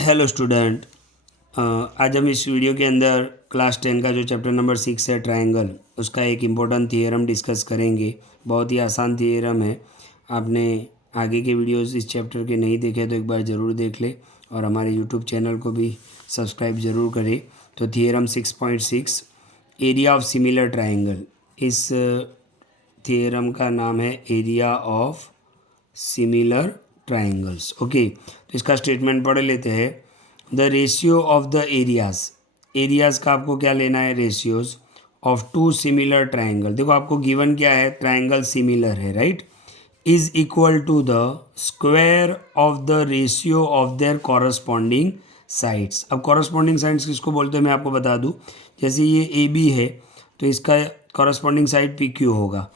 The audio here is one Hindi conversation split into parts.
Hello student. आज हम इस वीडियो के अंदर क्लास 10 का जो चैप्टर नंबर 6 है ट्रायंगल, उसका एक इम्पोर्टेंट थियरम डिस्कस करेंगे। बहुत ही आसान थियरम है। आपने आगे के वीडियोस इस चैप्टर के नहीं देखे तो एक बार ज़रूर देख ले और हमारे यूट्यूब चैनल को भी सब्सक्राइब ज़रूर करें। तो theorem 6.6 area of similar triangle, इस थियरम का नाम है area of similar triangles. Okay, तो इसका स्टेटमेंट पढ़ लेते हैं। The ratio of the areas का आपको क्या लेना है, ratios of two similar triangle. देखो आपको गिवन क्या है, ट्राइंगल सिमिलर है, right, is equal to the square of the ratio of their corresponding sides. अब कॉरस्पॉन्डिंग साइड्स किसको बोलते हैं मैं आपको बता दूं। जैसे ये ए बी है तो इसका कॉरस्पॉन्डिंग साइड पी क्यू होगा,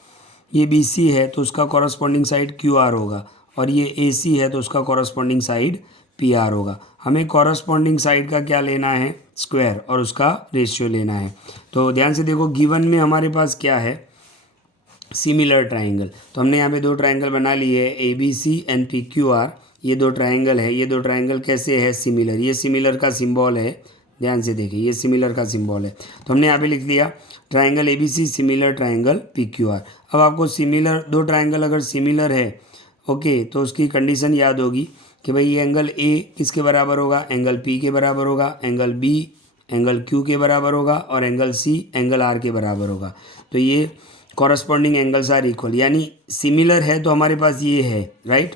ये बी सी है तो उसका कॉरस्पॉन्डिंग साइड क्यू आर होगा, और ये ए सी है तो उसका कॉरस्पॉन्डिंग साइड पी आर होगा। हमें कॉरस्पॉन्डिंग साइड का क्या लेना है, स्क्वायर, और उसका रेशियो लेना है। तो ध्यान से देखो, गिवन में हमारे पास क्या है, सिमिलर ट्राइंगल। तो हमने यहाँ पे दो ट्राइंगल बना लिए, A B C and P Q R. ये दो ट्राइंगल है, ये दो ट्राइंगल कैसे है, सिमिलर। ये सिमिलर का सिंबल है, ध्यान से देखिए, ये सिमिलर का सिंबल है। तो हमने यहाँ पे लिख दिया triangle A B C similar triangle P Q R. अब आपको सिमिलर दो ट्राइंगल अगर सिमिलर है, ओके, तो उसकी कंडीशन याद होगी कि भाई ये एंगल ए किसके बराबर होगा, एंगल पी के बराबर होगा, एंगल बी एंगल क्यू के बराबर होगा, और एंगल सी एंगल आर के बराबर होगा। तो ये कॉरस्पॉन्डिंग एंगल्स आर इक्वल, यानी सिमिलर है तो हमारे पास ये है, राइट।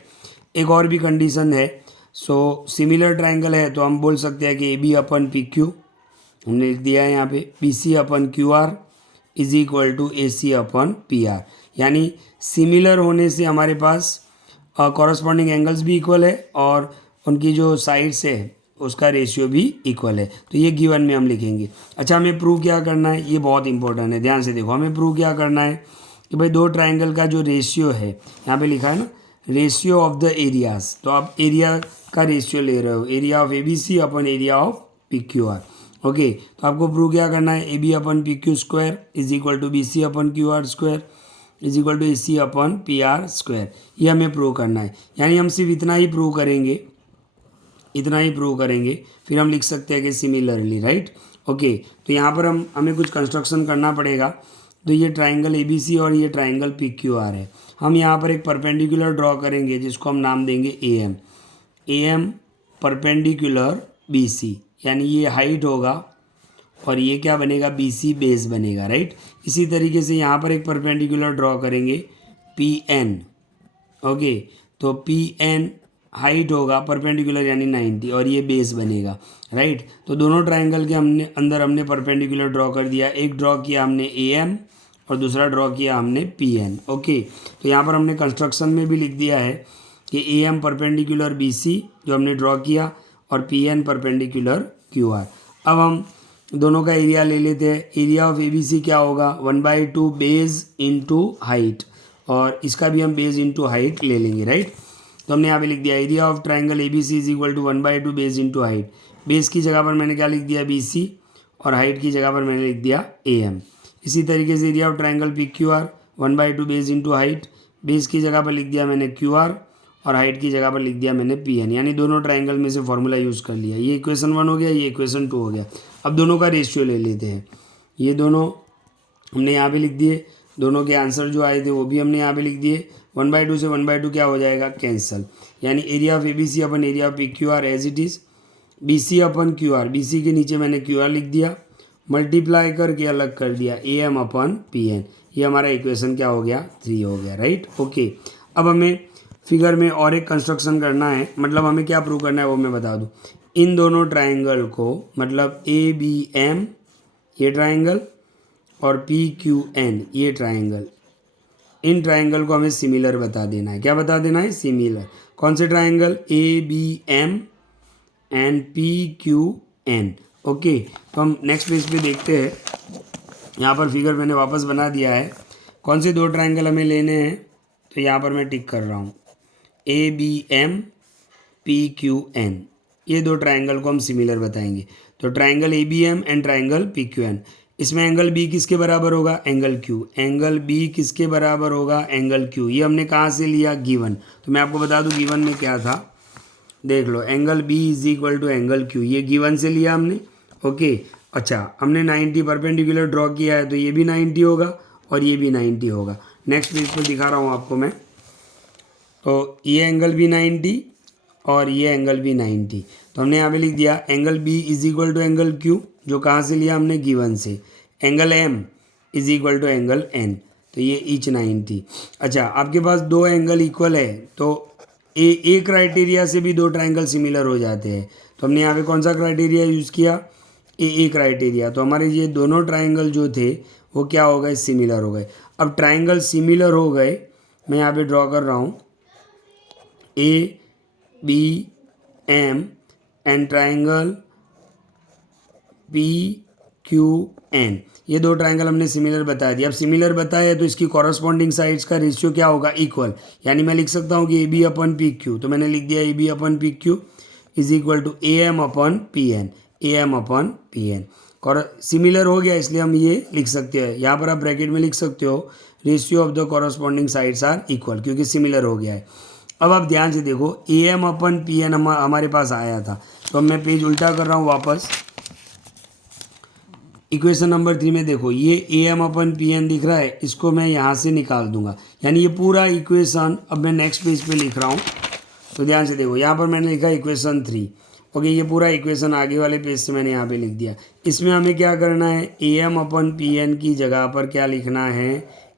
एक और भी कंडीशन है, सो सिमिलर ट्राइंगल है तो हम बोल सकते हैं कि A B upon P Q, हमने लिख दिया है यहाँ पे, P C upon Q R is equal to A C upon P R. यानी सिमिलर होने से हमारे पास कॉरस्पॉन्डिंग एंगल्स भी इक्वल है और उनकी जो साइड्स है उसका रेशियो भी इक्वल है। तो ये गिवन में हम लिखेंगे। अच्छा, हमें प्रूव क्या करना है, ये बहुत इंपॉर्टेंट है, ध्यान से देखो। हमें प्रूव क्या करना है कि भाई दो ट्राइंगल का जो रेशियो है, यहाँ पे लिखा है ना, रेशियो ऑफ द एरियाज। तो आप एरिया का रेशियो ले रहे हो, area of A B C upon area of P Q R. Okay, तो आपको प्रूव क्या करना है, A B upon P Q square is equal to B C upon Q R square is equal to A C upon P R square. ये हमें प्रूव करना है। यानी हम सिर्फ इतना ही प्रूव करेंगे, इतना ही प्रूव करेंगे, फिर हम लिख सकते हैं कि सिमिलरली, राइट। ओके, तो यहाँ पर हमें कुछ कंस्ट्रक्शन करना पड़ेगा। तो ये ट्राइंगल ए बी सी और ये ट्राइंगल पी क्यू आर है। हम यहाँ पर एक परपेंडिकुलर ड्रॉ करेंगे जिसको हम नाम देंगे A M. A M perpendicular B C, यानी ये हाइट होगा और ये क्या बनेगा, बी सी बेस बनेगा, राइट। इसी तरीके से यहाँ पर एक परपेंडिकुलर ड्रॉ करेंगे पी एन। ओके, तो पी एन हाइट होगा परपेंडिकुलर यानी 90, और ये बेस बनेगा, राइट। तो दोनों ट्राइंगल के हमने परपेंडिकुलर ड्रॉ कर दिया। एक ड्रॉ किया हमने ए एम और दूसरा ड्रॉ किया हमने पी एन। ओके, तो यहाँ पर हमने कंस्ट्रक्शन में भी लिख दिया है कि A M perpendicular B C जो हमने ड्रॉ किया, और P N perpendicular Q R. अब हम दोनों का एरिया ले लेते हैं। Area of A B C क्या होगा, 1/2 बेस इंटू हाइट, और इसका भी हम बेस इंटू हाइट ले लेंगे, राइट। तो हमने यहाँ पे लिख दिया area of triangle A B C is equal to 1/2 base into height. Base की जगह पर मैंने क्या लिख दिया, बी सी, और हाइट की जगह पर मैंने लिख दिया ए एम। इसी तरीके से area of triangle P Q are 1/2 base into height. Base की जगह पर लिख दिया मैंने क्यू आर, और हाइट की जगह पर लिख दिया मैंने पी एन। यानी दोनों ट्राइंगल में से फॉर्मूला यूज़ कर लिया। ये इक्वेशन 1 हो गया, ये इक्वेशन 2 हो गया। अब दोनों का रेशियो ले लेते हैं। ये दोनों हमने यहाँ पे लिख दिए, दोनों के आंसर जो आए थे वो भी हमने यहाँ पे लिख दिए। 1/2 से 1/2 क्या हो जाएगा, कैंसल। यानी area of A B C upon area of P Q R as it is, B C upon Q R, B C के नीचे मैंने क्यू आर लिख दिया, मल्टीप्लाई करके अलग कर दिया A M upon P N. ये हमारा इक्वेशन क्या हो गया, 3 हो गया, राइट। ओके, अब हमें फिगर में और एक कंस्ट्रक्शन करना है। मतलब हमें क्या प्रूव करना है वो मैं बता दूँ। इन दोनों ट्राइंगल को, मतलब ए बी एम ये ट्राइंगल और पी क्यू एन ये ट्राइंगल, इन ट्राइंगल को हमें सिमिलर बता देना है। क्या बता देना है, सिमिलर। कौन से triangle, A B M and P Q N. Okay, तो हम नेक्स्ट पेज पे देखते हैं। यहाँ पर फिगर मैंने वापस बना दिया है। कौन से दो ट्राइंगल हमें लेने हैं, तो यहाँ पर मैं टिक कर रहा हूँ, A B M P Q N. ये दो ट्राइंगल को हम सिमिलर बताएंगे। तो triangle A B M and triangle P Q N, इसमें एंगल बी किसके बराबर होगा, एंगल क्यू। एंगल बी किसके बराबर होगा, एंगल क्यू। ये हमने कहाँ से लिया, गिवन। तो मैं आपको बता दूं गिवन में क्या था, देख लो angle B is equal to angle Q, ये गिवन से लिया हमने। ओके, अच्छा हमने 90 परपेंडिकुलर ड्रॉ किया है तो ये भी 90 होगा और ये भी 90 होगा। नेक्स्ट पेज पर दिखा रहा हूँ आपको मैं। तो ये एंगल भी 90 और ये एंगल भी 90, तो हमने यहाँ पे लिख दिया angle B is equal to angle Q, जो कहाँ से लिया हमने गिवन से। Angle M is equal to angle N, तो ये ईच 90। अच्छा आपके पास दो एंगल इक्वल है तो ए क्राइटेरिया से भी दो ट्राइंगल सिमिलर हो जाते हैं। तो हमने यहाँ पे कौन सा क्राइटेरिया यूज़ किया, ए क्राइटेरिया। तो हमारे ये दोनों ट्राइंगल जो थे वो क्या हो गए, सिमिलर हो गए। अब ट्राइंगल सिमिलर हो गए, मैं यहाँ पे ड्रॉ कर रहा हूँ A B M and triangle P Q N, ये दो ट्राइंगल हमने सिमिलर बता दिया। अब सिमिलर बताया तो इसकी कॉरस्पॉन्डिंग साइड्स का रेशियो क्या होगा, इक्वल। यानी मैं लिख सकता हूँ कि A B upon P Q, तो मैंने लिख दिया A B upon P Q is equal to A M upon P N, A M upon P N. Similar हो गया इसलिए हम ये लिख सकते हैं, यहाँ पर आप ब्रैकेट में लिख सकते हो ratio of the corresponding sides are equal, क्योंकि सिमिलर हो गया है। अब आप ध्यान से देखो A M upon P N हमारे पास आया था, तो अब मैं पेज उल्टा कर रहा हूँ वापस। इक्वेशन नंबर 3 में देखो ये A M upon P N दिख रहा है, इसको मैं यहाँ से निकाल दूंगा, यानी ये पूरा इक्वेशन अब मैं नेक्स्ट पेज पे लिख रहा हूँ। तो ध्यान से देखो यहाँ पर मैंने लिखा इक्वेशन 3। ओके, ये पूरा इक्वेशन आगे वाले पेज से मैंने यहाँ पे लिख दिया। इसमें हमें क्या करना है, A M upon P N की जगह पर क्या लिखना है,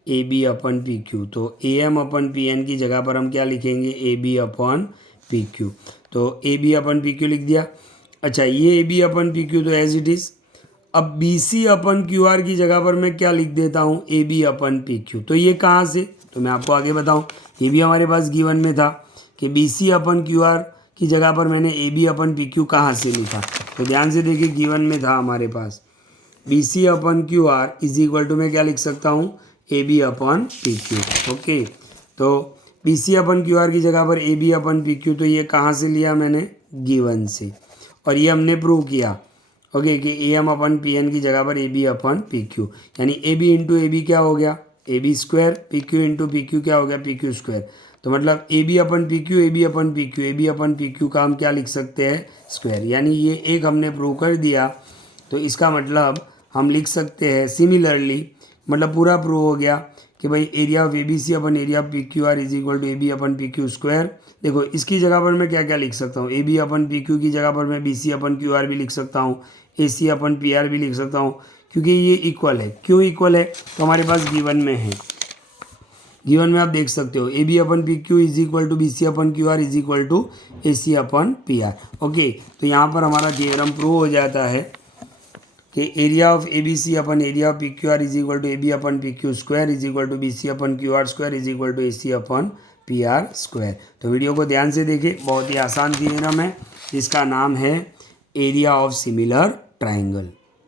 A B upon P Q. तो A M upon P N की जगह पर हम क्या लिखेंगे, A B upon P Q. तो A B upon P Q लिख दिया। अच्छा ये A B upon P Q तो एज इट इज़। अब B C upon Q R की जगह पर मैं क्या लिख देता हूँ, A B upon P Q. तो ये कहाँ से, तो मैं आपको आगे बताऊँ, ये भी हमारे पास गिवन में था कि B C upon Q R की जगह पर मैंने A B upon P Q कहाँ से लिखा। तो ध्यान से देखिए गिवन में था हमारे पास B C upon Q R is equal to मैं क्या लिख सकता हूँ, A B upon P Q. Okay, तो B C upon Q R की जगह पर A B upon P Q, तो ये कहाँ से लिया मैंने, गिवन से, और ये हमने प्रूव किया। ओके कि A M upon P N की जगह पर A B upon P Q, यानी A B into A B क्या हो गया, A B square, P Q into P Q क्या हो गया, पी क्यू स्क्वायर। तो मतलब A B upon P Q, A B upon P Q, A B upon P Q का हम क्या लिख सकते हैं, स्क्वायर। यानी ये एक हमने प्रूव कर दिया, तो इसका मतलब हम लिख सकते हैं सिमिलरली, मतलब पूरा प्रूव हो गया कि भाई area of A B C upon area of P Q R is equal to A B upon P Q square. देखो इसकी जगह पर मैं क्या क्या लिख सकता हूँ, A B upon P Q की जगह पर मैं B C upon Q R भी लिख सकता हूँ, ए सी अपन पी आर भी लिख सकता हूँ, क्योंकि ये इक्वल है। क्यों इक्वल है, तो हमारे पास गिवन में है, गिवन में आप देख सकते हो A B upon P Q is equal to B C upon Q R is equal to A C upon P R. Okay, तो यहाँ पर हमारा थ्योरम प्रूव हो जाता है कि area of A B C upon area of P Q R is equal to A B upon P Q square is equal to B C upon Q R square is equal to A C upon P R square. तो वीडियो को ध्यान से देखें, बहुत ही आसान थ्योरम है जिसका नाम है एरिया ऑफ सिमिलर ट्राइंगल।